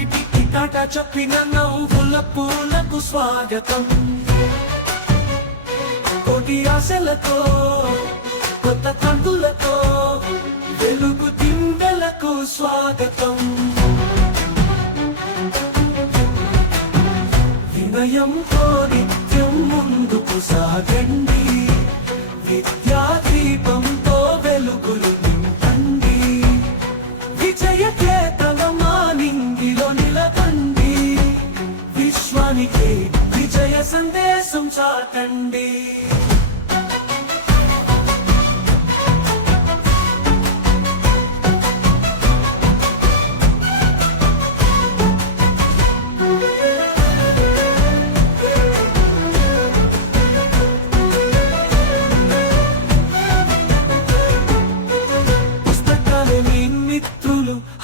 నవ్వులన్నిటికీ టాటా చెప్పిన నవ్వుల పూలకు స్వాగతం. కోటి ఆశలతో కొత్త తంతులతో వెలుగు దింవెలకు స్వాగతం. వినయంతో నిత్యం ముందుకు సాగండి, విద్యా దీపంతో వెలుగులు నింపండి. విజయ కేతనమా నింగిలో నిలబండి, విశ్వానికి విజయ సందేశం చాటండి.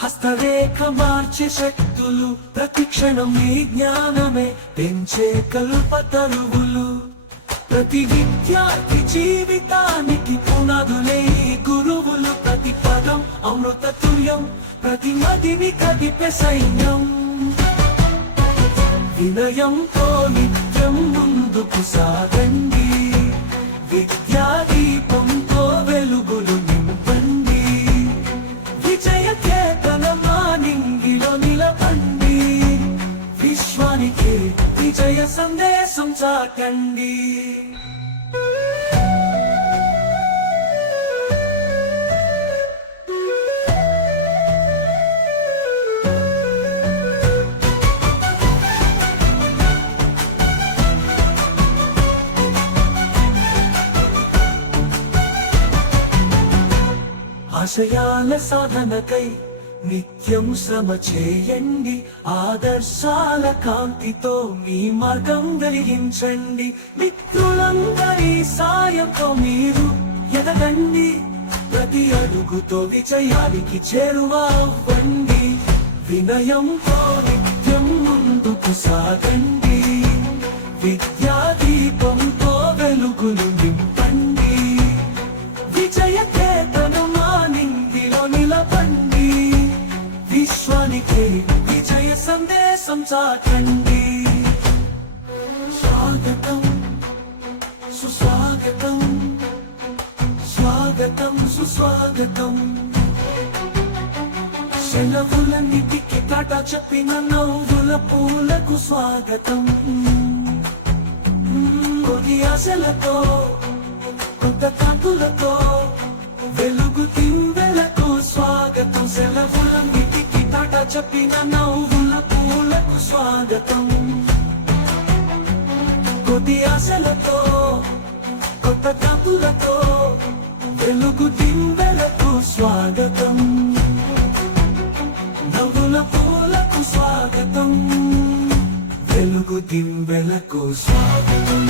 హస్తరేఖ మార్చే శక్తులు, ప్రతిక్షణం మీ జ్ఞానమే పెంచే కల్పతరువులు. ప్రతి విద్యార్థి జీవితానికి పునాదులే గురువులు. ప్రతి పదం అమృత తుల్యం, ప్రతి మదిని కదిపే సైన్యం. వినయంతో నిత్యం ముందుకు సాగండి, విద్యా దీపంతో వెలుగులు నింపండి. విజయ కేతనమా నింగిలో నిలబండి, విశ్వానికి విజయ సందేశం చాటండి. ఆశయాల సాధనకై నిత్యం శ్రమ చేయండి, ఆదర్శాల కాంతితో మీ మార్గం వెలిగించండి. మిత్రులందరి సాయంతో మీరు ఎదగండి, ప్రతి అడుగుతో విజయానికి చేరువవ్వండి. వినయంతో నిత్యం ముందుకు సాగండి, విద్యా దీపంతో వెలుగులు నింపండి. విజయ కేతనమా నింగిలో నిలబండి, విశ్వానికి విజయ సందేశం చాటండి. స్వాగతం సుస్వాగతం, స్వాగతం సుస్వాగతం. సెలవులన్నిటికీ టాటా చెప్పిన నవ్వుల పూలకు స్వాగతం. కొద్ది ఆశలతో కొత్త కాంతులతో వెలుగు దింవెలకు స్వాగతం. సెలవులన్నిటికీ టాటా చెప్పిన నవ్వుల పూలకు స్వాగతం. కొద్ది ఆశలతో కొత్త కాంతులతో వెలుగు దింవెలకు స్వాగతం. నవ్వుల పూలకు స్వాగతం, వెలుగు దింవెలకు స్వాగతం.